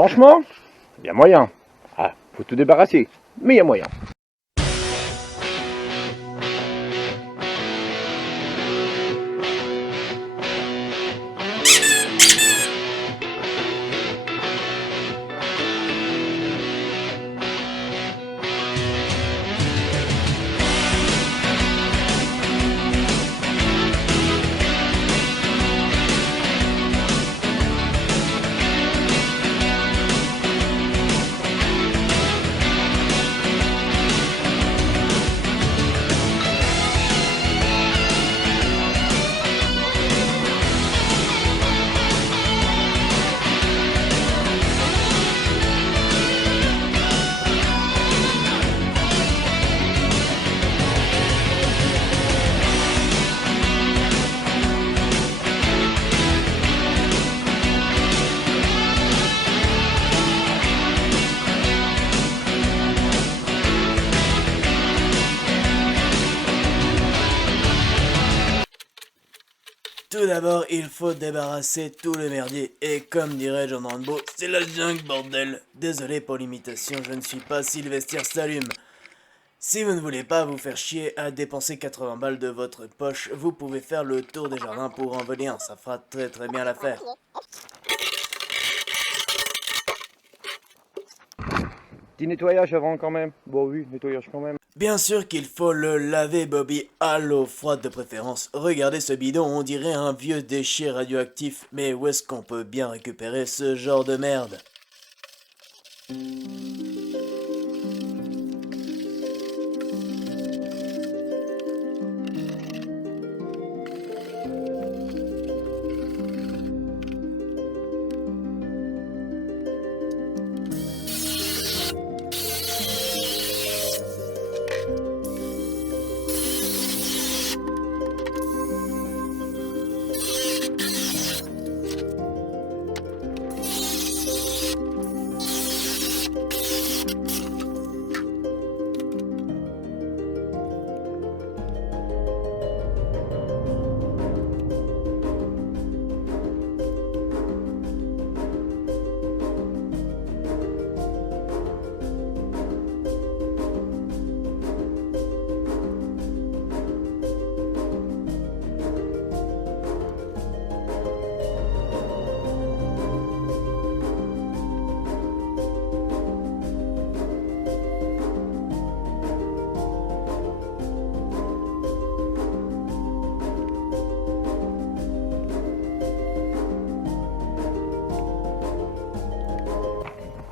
Franchement, il y a moyen. Ah, faut tout débarrasser, mais il y a moyen. Tout d'abord, il faut débarrasser tout le merdier. Et comme dirait John Rambo, c'est la jungle, bordel. Désolé pour l'imitation, je ne suis pas Sylvester Stallone. Si vous ne voulez pas vous faire chier à dépenser 80 balles de votre poche, vous pouvez faire le tour des jardins pour en voler un. Ça fera très bien l'affaire. Petit nettoyage avant quand même. Bon oui, nettoyage quand même. Bien sûr qu'il faut le laver, Bobby, à l'eau froide de préférence. Regardez ce bidon, on dirait un vieux déchet radioactif. Mais où est-ce qu'on peut bien récupérer ce genre de merde ?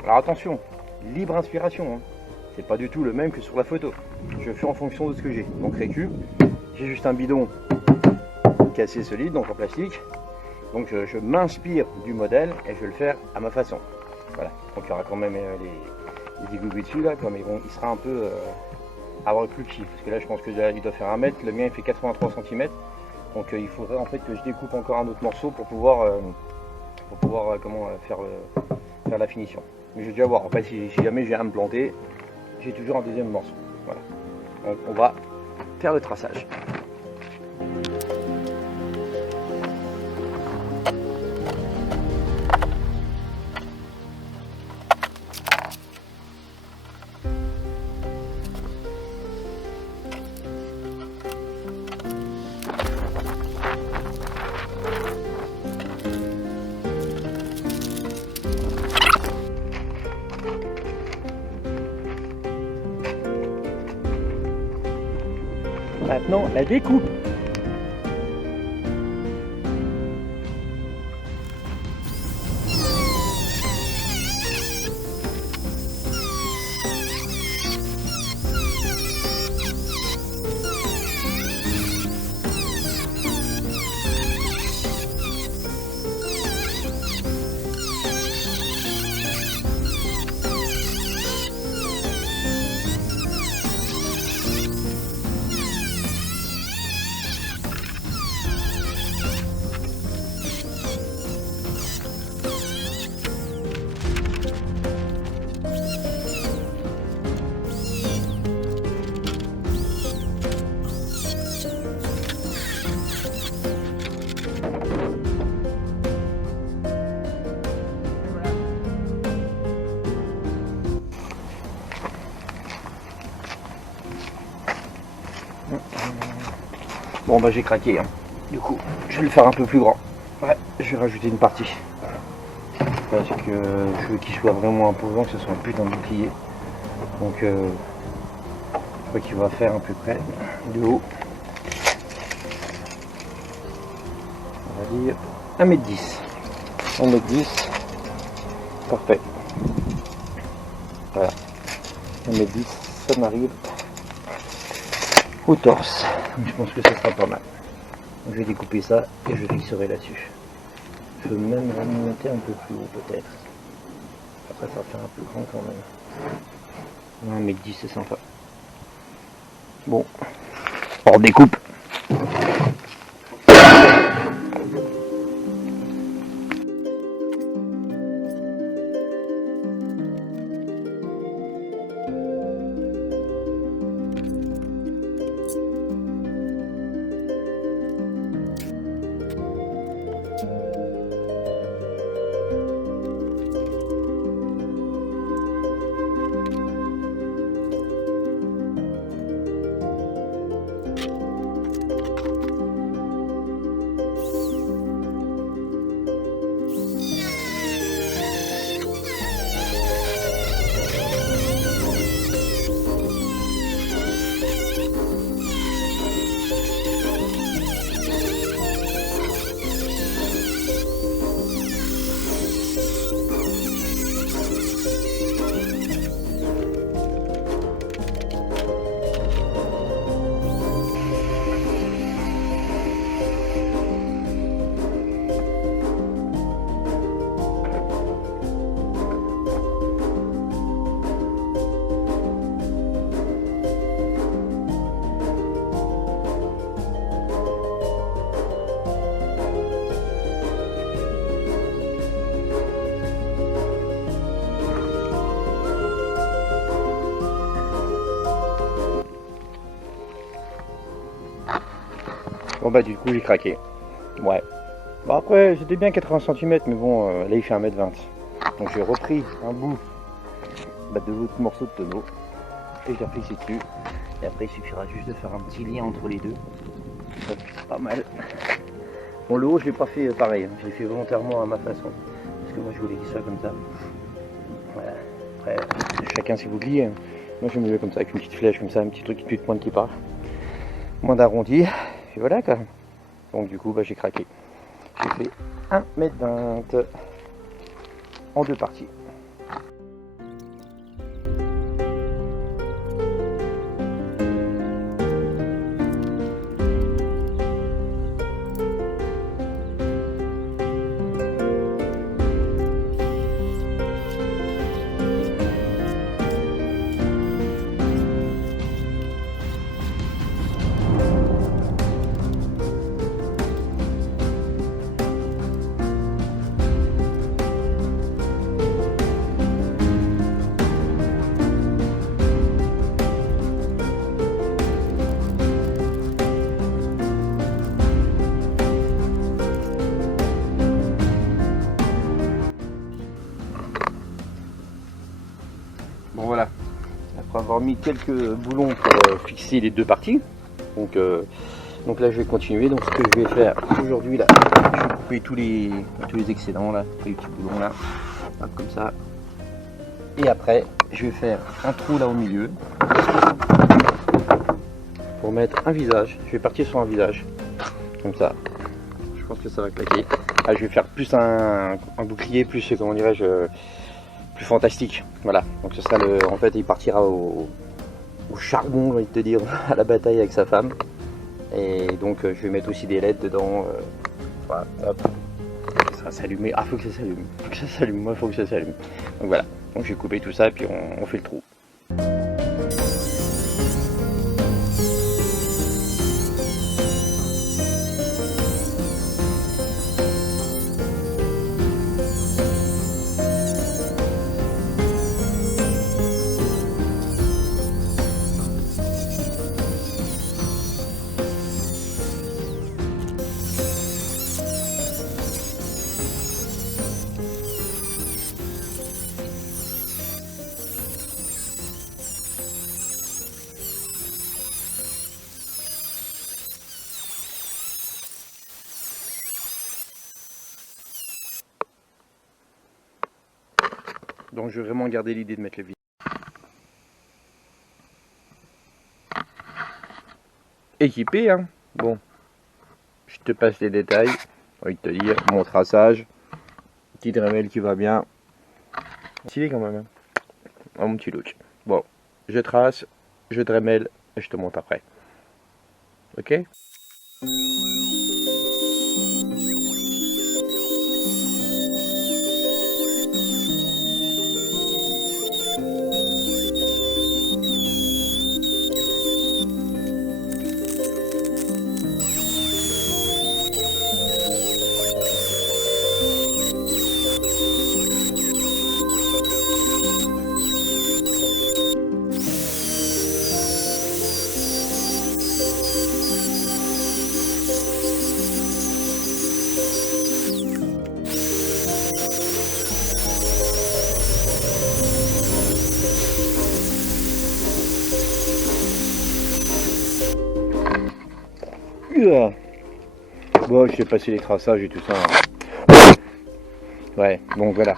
Alors attention, libre inspiration, hein. C'est pas du tout le même que sur la photo. Je fais en fonction de ce que j'ai. Donc récup, j'ai juste un bidon qui est assez solide, donc en plastique. Donc je m'inspire du modèle et je vais le faire à ma façon. Voilà, donc il y aura quand même les égouttés dessus là, comme il sera un peu à avoir plus petit. Parce que là je pense que il doit faire 1 mètre, le mien il fait 83 cm. Donc il faudrait en fait que je découpe encore un autre morceau pour pouvoir faire la finition. Mais je vais déjà voir, en fait si jamais j'ai à me planter, j'ai toujours un deuxième morceau. Voilà. Donc on va faire le traçage. Maintenant, la découpe. Bon bah j'ai craqué, hein. Du coup je vais le faire un peu plus grand. Ouais, je vais rajouter une partie. Parce que je veux qu'il soit vraiment imposant, que ce soit un putain de bouclier. Donc je crois qu'il va faire à peu près de haut. On va dire 1m10. 1m10. Parfait. Voilà. 1m10, ça m'arrive au torse. Donc je pense que ça sera pas mal. Donc je vais découper ça et je fixerai là-dessus. Je peux même remonter un peu plus haut peut-être. Après ça va faire un peu grand quand même. 1m10 c'est sympa. Bon. On découpe. Bon bah du coup j'ai craqué. Ouais. Bon après c'était bien 80 cm mais bon là il fait 1m20. Donc j'ai repris un bout de l'autre morceau de tonneau et je l'ai refixé dessus. Et après il suffira juste de faire un petit lien entre les deux. C'est pas mal. Bon le haut je l'ai pas fait pareil, hein. Je l'ai fait volontairement à ma façon. Parce que moi je voulais qu'il soit comme ça. Voilà. Après chacun ses boucliers. Hein. Moi je me mets comme ça avec une petite flèche comme ça, un petit truc, une petite pointe qui part. Moins d'arrondi. Et voilà quoi. Donc du coup bah, j'ai craqué. J'ai fait 1m20 en deux parties. Bon voilà, après avoir mis quelques boulons pour fixer les deux parties, donc là je vais continuer. Donc ce que je vais faire aujourd'hui là, je vais couper tous les excédents là, tous les petits boulons là, hop, comme ça. Et après je vais faire un trou là au milieu pour mettre un visage. Je vais partir sur un visage, comme ça. Je pense que ça va claquer. Ah, je vais faire plus un bouclier, plus comment dirais-je, plus fantastique. Voilà, donc ce sera le. En fait, il partira au charbon, j'ai envie de te dire, à la bataille avec sa femme. Et donc, je vais mettre aussi des LED dedans. Voilà, hop. Ça va s'allumer. Ah, faut que ça s'allume. Faut que ça s'allume. Moi, faut que ça s'allume. Donc voilà. Donc, je vais couper tout ça et puis on fait le trou. Donc je vais vraiment garder l'idée de mettre le vide. Équipé, hein. Bon, je te passe les détails. J'ai envie de te dire, mon traçage, petit Dremel qui va bien. Stylé quand même, hein. Oh, mon petit look. Bon, je trace, je Dremel et je te monte après. Ok? Bon, je t'ai passé les traçages et tout ça. Ouais, donc voilà.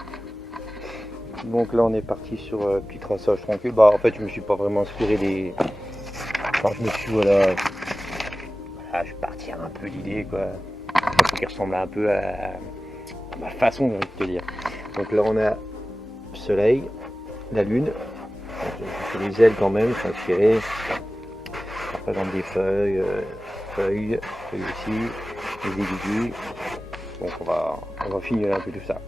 Donc là, on est parti sur petit traçage tranquille. Bah, en fait, je me suis pas vraiment inspiré des. Enfin, je me suis, voilà, je partir un peu l'idée, quoi. Qui ressemble un peu à ma façon, j'ai envie de te dire. Donc là, on a le soleil, la lune. J'ai fait les ailes quand même, je suis inspiré. Ça représente des feuilles, feuilles aussi, des aiguilles. Donc on va finir un peu tout ça.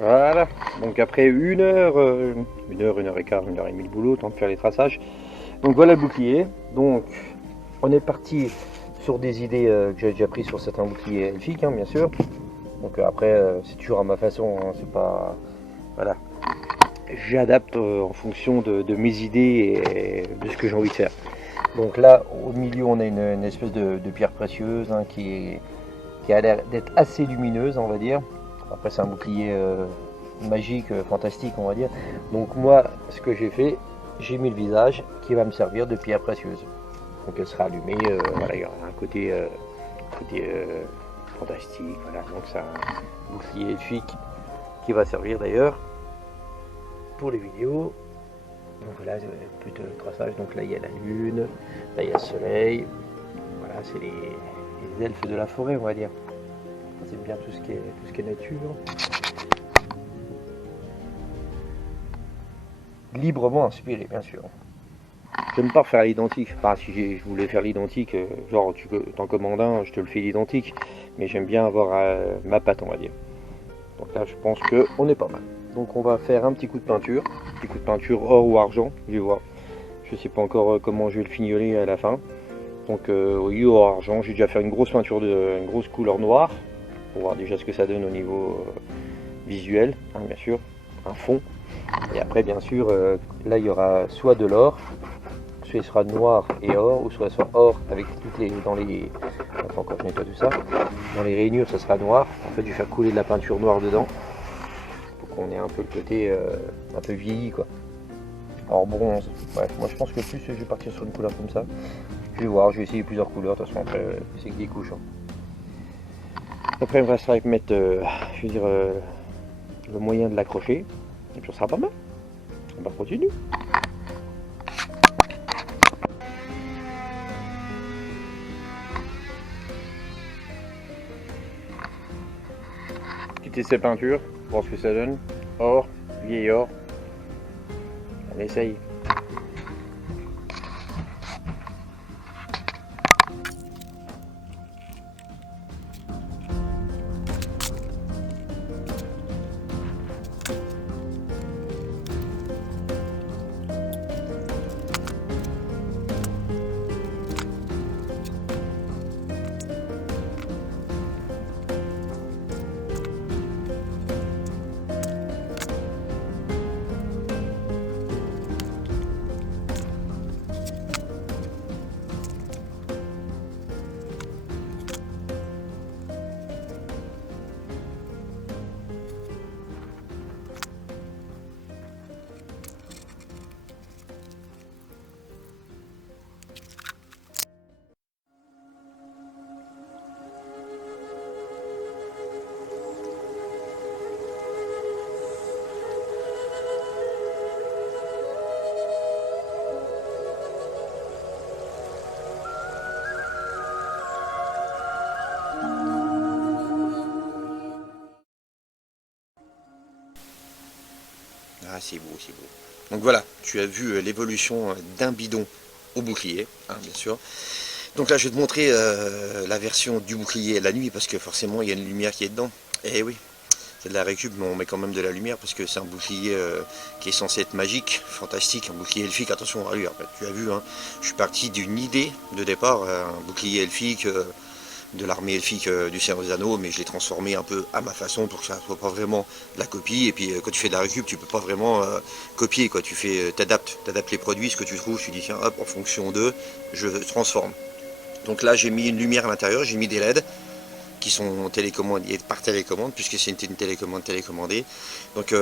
Voilà, donc après une heure et quart, une heure et demie de boulot, temps de faire les traçages. Donc voilà le bouclier. Donc on est parti sur des idées que j'ai déjà prises sur certains boucliers elfiques, hein, bien sûr. Donc après c'est toujours à ma façon, hein, c'est pas. Voilà. J'adapte en fonction de mes idées et de ce que j'ai envie de faire. Donc là au milieu on a une espèce de pierre précieuse, hein, qui a l'air d'être assez lumineuse, on va dire. Après c'est un bouclier magique, fantastique, on va dire. Donc moi ce que j'ai fait, j'ai mis le visage qui va me servir de pierre précieuse. Donc elle sera allumée, voilà, il y aura un côté fantastique, voilà. Donc c'est un bouclier elfique qui va servir d'ailleurs pour les vidéos. Donc voilà, plus de traçage. Donc là il y a la lune, là il y a le soleil. Voilà, c'est les elfes de la forêt, on va dire. C'est bien tout ce qui est nature. Librement inspiré, bien sûr. J'aime pas faire l'identique. Enfin, si je voulais faire l'identique, genre tu t'en commandes un, je te le fais l'identique. Mais j'aime bien avoir ma patte, on va dire. Donc là, je pense que on est pas mal. Donc on va faire un petit coup de peinture. Un petit coup de peinture or ou argent, je vois. Je sais pas encore comment je vais le fignoler à la fin. Donc oui, or argent. J'ai déjà fait une grosse peinture une grosse couleur noire. Pour voir déjà ce que ça donne au niveau visuel, hein, bien sûr, un fond. Et après, bien sûr, là il y aura soit de l'or, soit il sera noir et or, ou soit or avec toutes les. Attends, quand je nettoie tout ça, dans les rainures ça sera noir. En fait, je vais faire couler de la peinture noire dedans pour qu'on ait un peu le côté un peu vieilli, quoi. Or bronze, bref, moi je pense que plus je vais partir sur une couleur comme ça. Je vais voir, je vais essayer plusieurs couleurs, de toute façon, après c'est que des couches. Hein. Après, il me restera à mettre, je veux dire, le moyen de l'accrocher. Et puis, ça sera pas mal. On va continuer. Petit essai peinture, voir ce que ça donne. Or, vieil or. On essaye. c'est beau, c'est beau. Donc voilà, tu as vu l'évolution d'un bidon au bouclier, hein, bien sûr. Donc là, je vais te montrer la version du bouclier la nuit, parce que forcément, il y a une lumière qui est dedans. Et oui, c'est de la récup, mais on met quand même de la lumière, parce que c'est un bouclier qui est censé être magique, fantastique, un bouclier elfique. Attention, lui, tu as vu, hein, je suis parti d'une idée de départ, un bouclier elfique, de l'armée elfique du Seigneur des Anneaux, mais je l'ai transformé un peu à ma façon pour que ça soit pas vraiment de la copie. Et puis quand tu fais de la récup, tu peux pas vraiment copier, quoi. Tu fais, t'adaptes les produits, ce que tu trouves, tu dis tiens hop, en fonction d'eux, je transforme. Donc là j'ai mis une lumière à l'intérieur, j'ai mis des LED qui sont télécommandés par télécommande, puisque c'est une télécommande télécommandée. Donc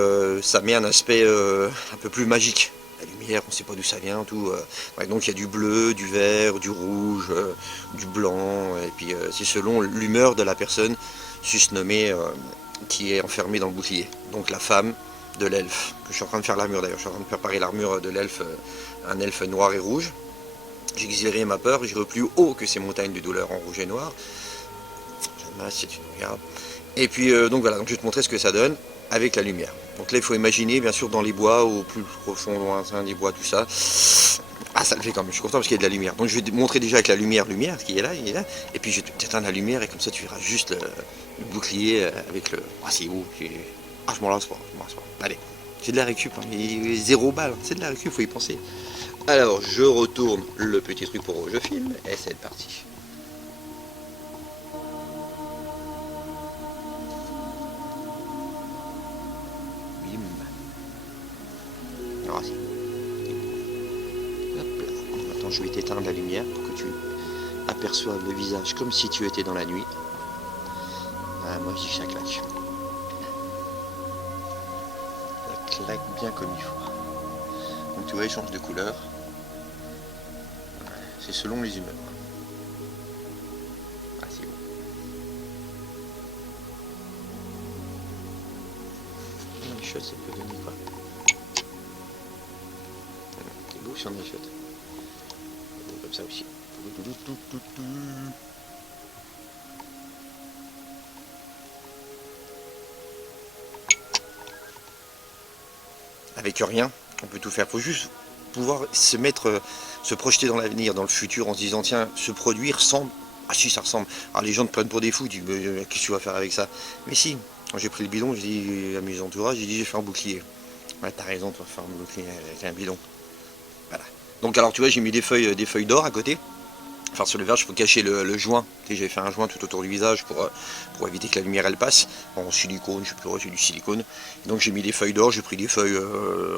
ça met un aspect un peu plus magique. La lumière, on ne sait pas d'où ça vient, tout. Ouais, donc il y a du bleu, du vert, du rouge, du blanc, et puis c'est selon l'humeur de la personne susnommée qui est enfermée dans le bouclier. Donc la femme de l'elfe. Je suis en train de faire l'armure d'ailleurs, je suis en train de préparer l'armure de l'elfe, un elfe noir et rouge. J'exilerai ma peur, j'irai plus haut que ces montagnes de douleur en rouge et noir. Si tu regardes. Et puis donc voilà, donc je vais te montrer ce que ça donne avec la lumière. Donc là il faut imaginer bien sûr dans les bois, au plus profond, lointain des bois, tout ça. Ah ça le fait quand même, je suis content parce qu'il y a de la lumière. Donc je vais te montrer déjà avec la lumière, qui est là, il est là. Et puis je vais t'éteindre la lumière et comme ça tu verras juste le bouclier avec le... Ah c'est beau, ah je m'en lance pas, Allez, c'est de la récup, hein, mais 0 balle, c'est de la récup, faut y penser. Alors je retourne le petit truc pour je filme et c'est parti. Ah, si. Hop là. Maintenant je vais t'éteindre la lumière pour que tu aperçoives le visage comme si tu étais dans la nuit. Ah, moi je dis que ça claque. Ça claque bien comme il faut. Donc tu vois il change de couleur. C'est selon les humeurs. Ah c'est beau. Les shots ça peut donner quoi. C'est beau sur mes shots. Comme ça aussi. Avec rien, on peut tout faire. Il faut juste pouvoir se projeter dans l'avenir, dans le futur, en se disant tiens, ce produit ressemble. Ah si, ça ressemble. Alors les gens te prennent pour des fous, ils disent qu'est-ce que tu vas faire avec ça? Mais si, quand j'ai pris le bidon, j'ai dit à mes entourages, j'ai dit j'ai fait un bouclier. Ouais, t'as raison, tu vas faire un bouclier avec un bidon. Voilà. Donc alors tu vois, j'ai mis des feuilles d'or à côté. Enfin sur le verre, il faut cacher le joint. J'ai fait un joint tout autour du visage pour éviter que la lumière elle passe. En silicone, je sais plus, c'est du silicone. Et donc j'ai mis des feuilles d'or, j'ai pris des feuilles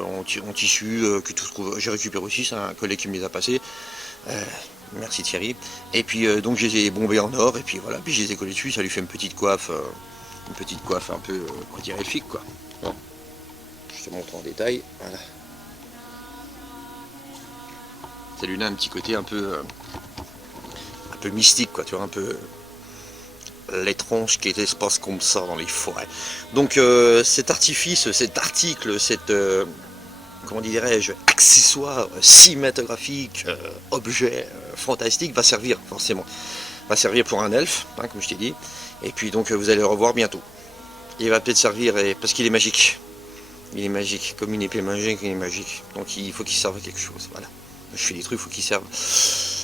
en tissu que tu trouves. J'ai récupéré aussi, c'est un collègue qui me les a passées. Merci Thierry. Et puis donc je les ai bombés en or et puis voilà, puis je les ai collés dessus, ça lui fait une petite coiffe un peu, on dirait elfique quoi. Bon. Je te montre en détail. Voilà. Ça lui donne un petit côté un peu mystique quoi, tu vois, un peu l'étrange qui se passe comme ça dans les forêts. Donc cet artifice, cet article, comment dirais-je, accessoire cinématographique, objet fantastique va servir forcément. Va servir pour un elfe, hein, comme je t'ai dit. Et puis donc vous allez le revoir bientôt. Il va peut-être servir parce qu'il est magique. Il est magique, comme une épée magique, il est magique. Donc il faut qu'il serve à quelque chose. Voilà. Je fais des trucs, il faut qu'ils servent.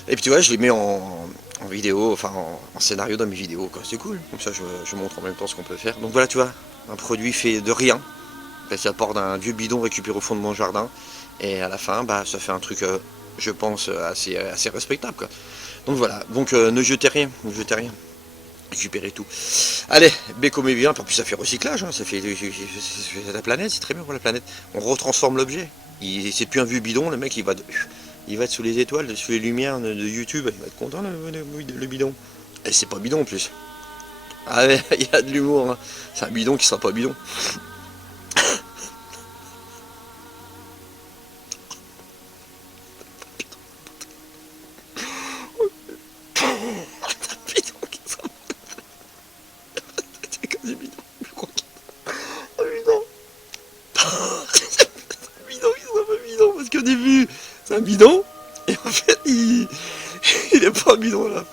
Et puis tu vois, je les mets en vidéo, enfin en scénario dans mes vidéos. C'est cool. Comme ça, je montre en même temps ce qu'on peut faire. Donc voilà, tu vois, un produit fait de rien. Ça part d'un vieux bidon récupéré au fond de mon jardin. Et à la fin, bah, ça fait un truc, je pense, assez respectable, quoi. Donc voilà. Donc ne jetez rien, récupérez tout. Allez, bécomez bien, en plus ça fait recyclage, hein, ça fait la planète, c'est très bien pour la planète. On retransforme l'objet. C'est plus un vieux bidon, le mec il va être sous les étoiles, sous les lumières de YouTube, il va être content le bidon. Et c'est pas bidon en plus. Ah ouais, il y a de l'humour, hein. C'est un bidon qui sera pas bidon. C'est un bidon, et en fait, il est pas un bidon là.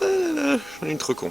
Ah là là, j'en ai une trop con.